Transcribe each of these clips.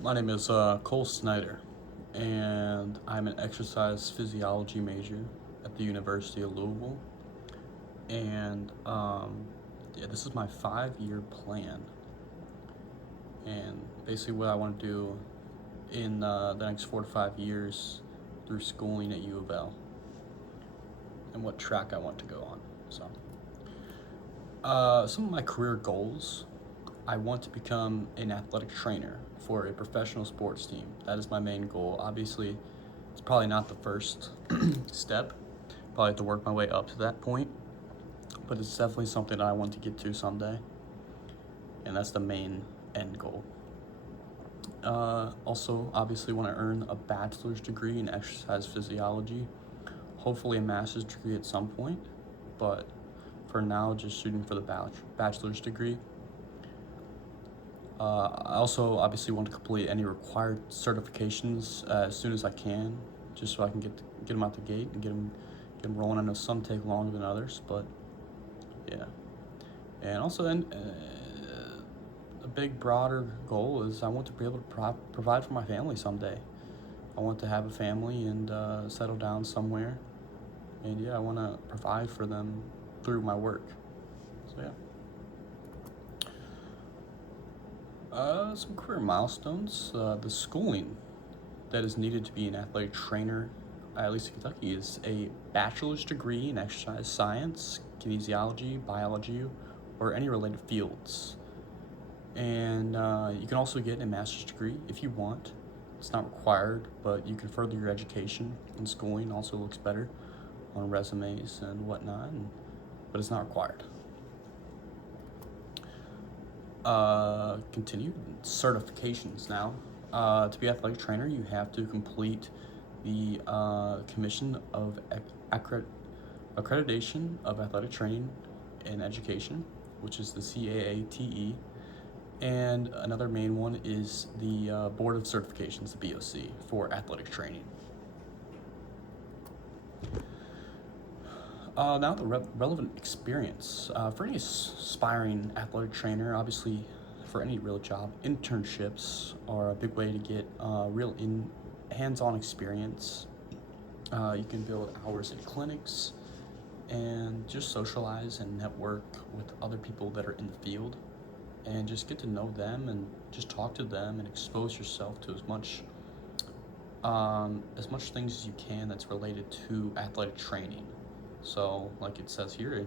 My name is Cole Snyder, and I'm an exercise physiology major at the University of Louisville. And yeah, this is my 5 year plan. And basically, what I want to do in the next 4 to 5 years through schooling at U of L, and what track I want to go on. So, some of my career goals: I want to become an athletic trainer for a professional sports team. That is my main goal. Obviously, it's probably not the first step. Probably have to work my way up to that point, but it's definitely something that I want to get to someday, and that's the main end goal. Also, obviously, want to earn a bachelor's degree in exercise physiology, hopefully a master's degree at some point, but for now, just shooting for the bachelor's degree. I also obviously want to complete any required certifications as soon as I can, just so I can get them out the gate and get them rolling. I know some take longer than others, but yeah. And also, a big broader goal is I want to be able to provide for my family someday. I want to have a family and settle down somewhere, and yeah, I want to provide for them through my work. So yeah. Some career milestones. The schooling that is needed to be an athletic trainer, at least in Kentucky, is a bachelor's degree in exercise science, kinesiology, biology, or any related fields. And you can also get a master's degree if you want. It's not required, but you can further your education and schooling. Also looks better on resumes and whatnot, but it's not required. Continue certifications now. To be athletic trainer, you have to complete the Commission of Accreditation of Athletic Training and Education, which is the CAATE, and another main one is the Board of Certifications, the BOC, for athletic training. Now the relevant experience. For any aspiring athletic trainer, obviously for any real job, internships are a big way to get real hands-on experience. You can build hours at clinics and just socialize and network with other people that are in the field, and just get to know them and just talk to them and expose yourself to as much things as you can that's related to athletic training. So, like it says here,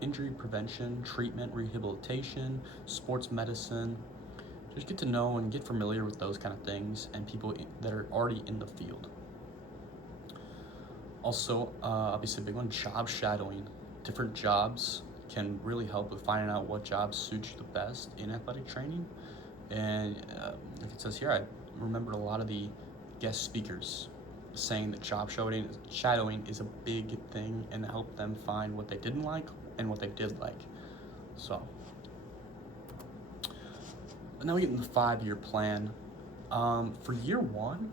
injury prevention, treatment, rehabilitation, sports medicine. Just get to know and get familiar with those kind of things and people that are already in the field. Also, obviously, a big one: job shadowing. Different jobs can really help with finding out what jobs suit you the best in athletic training. And like it says here, I remembered a lot of the guest speakers saying that job shadowing is a big thing and help them find what they didn't like and what they did like. So now we get in the 5 year plan. For year one,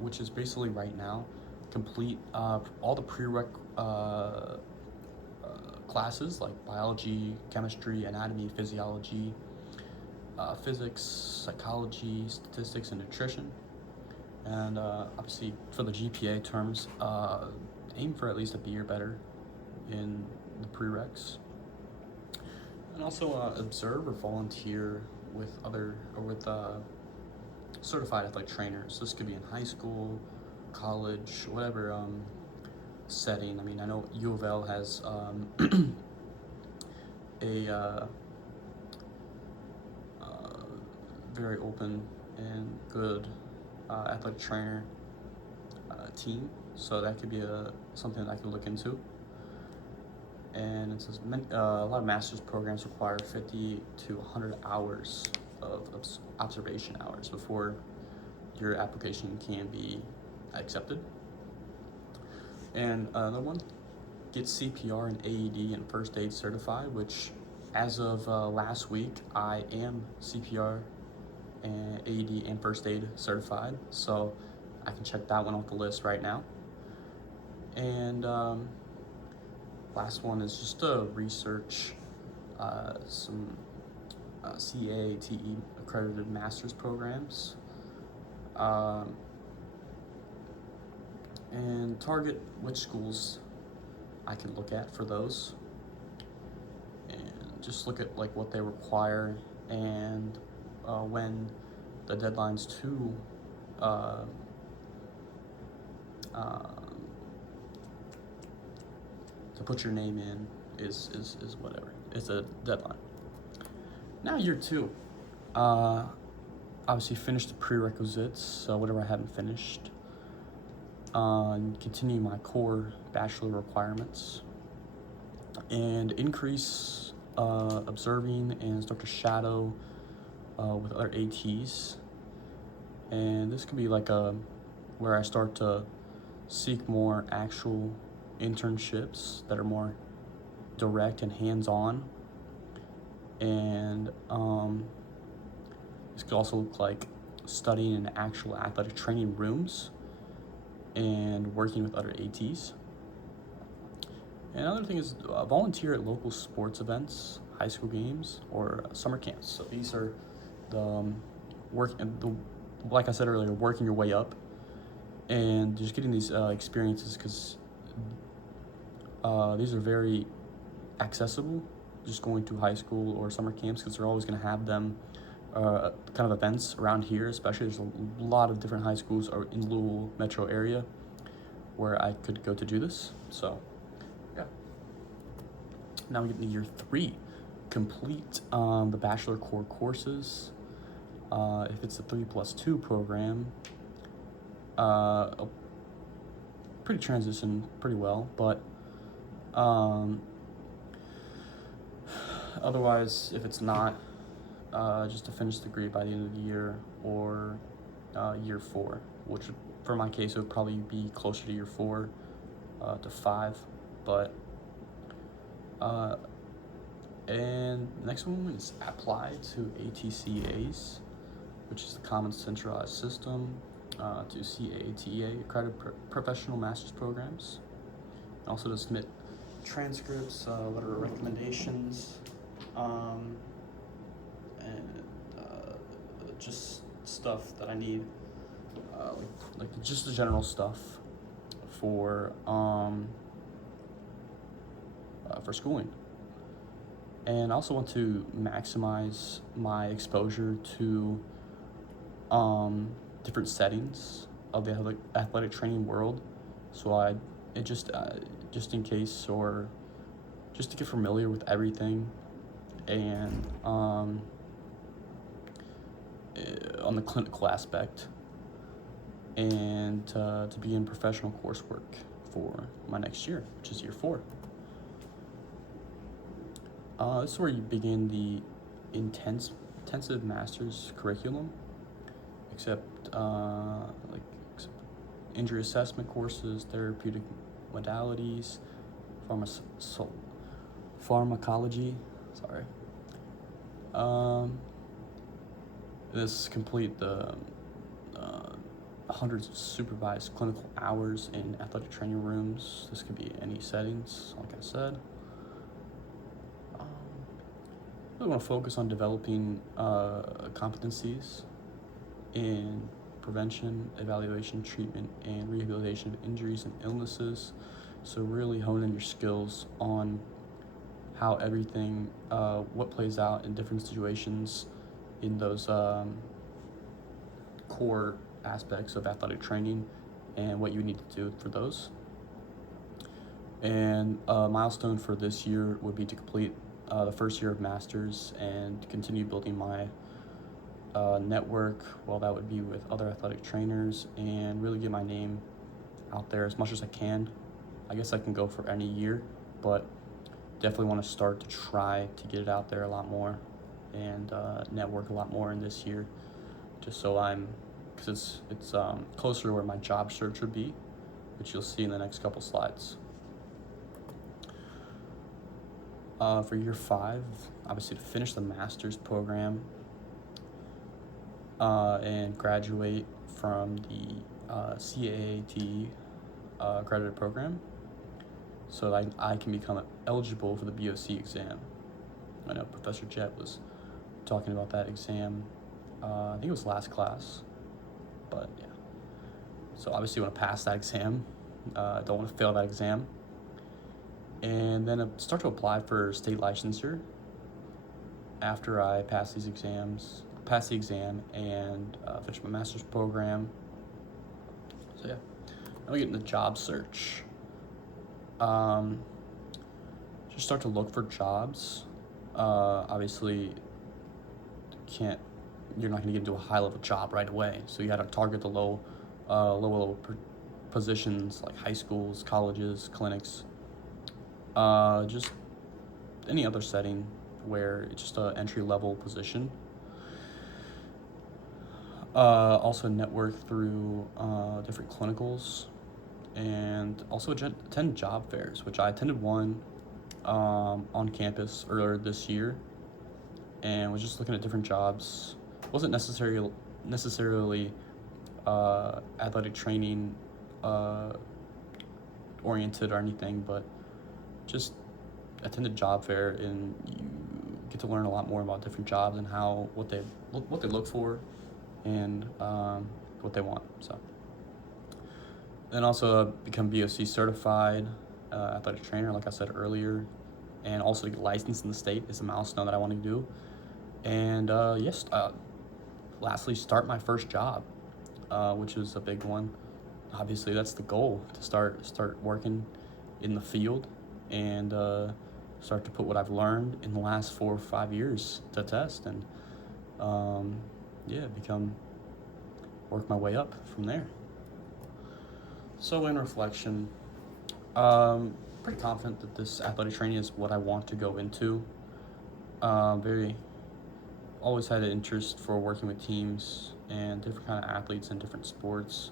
which is basically right now, complete all the prereq classes like biology, chemistry, anatomy, physiology, physics, psychology, statistics, and nutrition. And obviously, for the GPA terms, aim for at least a B or better in the prereqs. And also observe or volunteer with certified athletic trainers. This could be in high school, college, whatever setting. I mean, I know U of L has a very open and good athletic trainer team, so that could be something that I could look into. And it says a lot of master's programs require 50 to 100 hours of observation hours before your application can be accepted. And another one, get CPR and AED and first aid certified, which as of last week, I am CPR and AED and first aid certified, so I can check that one off the list right now. And last one is just to research some CAATE accredited master's programs, um, and target which schools I can look at for those, and just look at like what they require and when the deadlines uh, uh, to put your name in is whatever. It's a deadline. Now year two. Obviously finish the prerequisites, so whatever I haven't finished. And continue my core bachelor requirements. And increase observing and start to shadow with other ATs. And this could be like where I start to seek more actual internships that are more direct and hands-on. And this could also look like studying in actual athletic training rooms and working with other ATs. And another thing is volunteer at local sports events, high school games, or summer camps. So these are the like I said earlier, working your way up and just getting these experiences, because these are very accessible, just going to high school or summer camps, because they're always going to have them kind of events around here. Especially there's a lot of different high schools in Louisville metro area where I could go to do this. So yeah, now we get into year three. Complete the bachelor core courses. If it's a 3+2 program, pretty transition pretty well, but otherwise, if it's not, just to finish the degree by the end of the year, or year four, which for my case it would probably be closer to year 4 to 5, but and next one is apply to ATCAs, which is the Common Centralized System, to CAATA accredited professional master's programs, and also to submit transcripts, letter of recommendations, and just stuff that I need, like just the general stuff for schooling. And I also want to maximize my exposure to different settings of the athletic training world. So just in case, or just to get familiar with everything, and on the clinical aspect, and to begin professional coursework for my next year, which is year 4. This is where you begin the intensive master's curriculum, except injury assessment courses, therapeutic modalities, pharmacology. This complete the 100 supervised clinical hours in athletic training rooms. This could be any settings, like I said. I really want to focus on developing competencies in prevention, evaluation, treatment, and rehabilitation of injuries and illnesses. So really hone in your skills on how everything, what plays out in different situations in those core aspects of athletic training, and what you need to do for those. And a milestone for this year would be to complete the first year of masters and continue building my network. Well, that would be with other athletic trainers, and really get my name out there as much as I can. I guess I can go for any year, but definitely want to start to try to get it out there a lot more, and network a lot more in this year, just so because it's closer to where my job search would be, which you'll see in the next couple slides. For year 5, obviously to finish the master's program and graduate from the CAAT accredited program, so that I can become eligible for the BOC exam. I know Professor Jet was talking about that exam. I think it was last class, but yeah. So obviously, you want to pass that exam. Don't want to fail that exam. And then start to apply for state licensure after I pass the exam, and finish my master's program. So yeah, now we get into job search. Just start to look for jobs. Obviously, you're not going to get into a high level job right away. So you got to target the low level positions like high schools, colleges, clinics, just any other setting where it's just an entry level position. Also network through different clinicals, and also attend job fairs, which I attended one on campus earlier this year, and was just looking at different jobs. Wasn't necessarily athletic training oriented or anything, but just attended job fair, and you get to learn a lot more about different jobs and what they look for, and what they want. So then also become BOC certified athletic trainer, like I said earlier, and also get licensed in the state is a milestone that I want to do. And lastly, start my first job, which is a big one. Obviously, that's the goal, to start working in the field, and start to put what I've learned in the last 4 or 5 years to test, and work my way up from there. So in reflection, pretty confident that this athletic training is what I want to go into. Always had an interest for working with teams and different kind of athletes in different sports,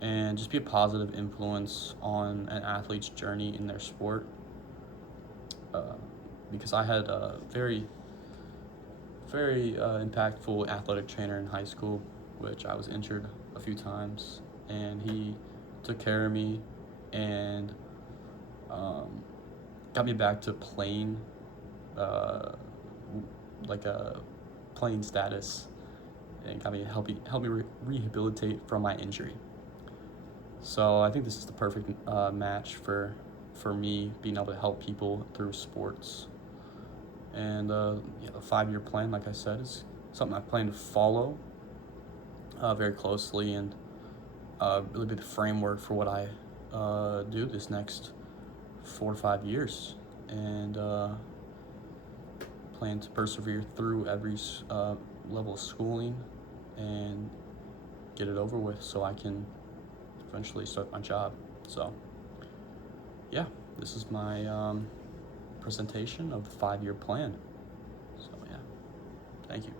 and just be a positive influence on an athlete's journey in their sport. Because I had a very impactful athletic trainer in high school, which I was injured a few times, and he took care of me and got me back to playing, like a playing status, and help me rehabilitate from my injury. So I think this is the perfect match for me, being able to help people through sports. And the 5-year plan, like I said, is something I plan to follow very closely, and really be the framework for what I do this next 4 to 5 years, and plan to persevere through every level of schooling and get it over with so I can eventually start my job. So yeah, this is my presentation of the 5-year plan. So yeah, thank you.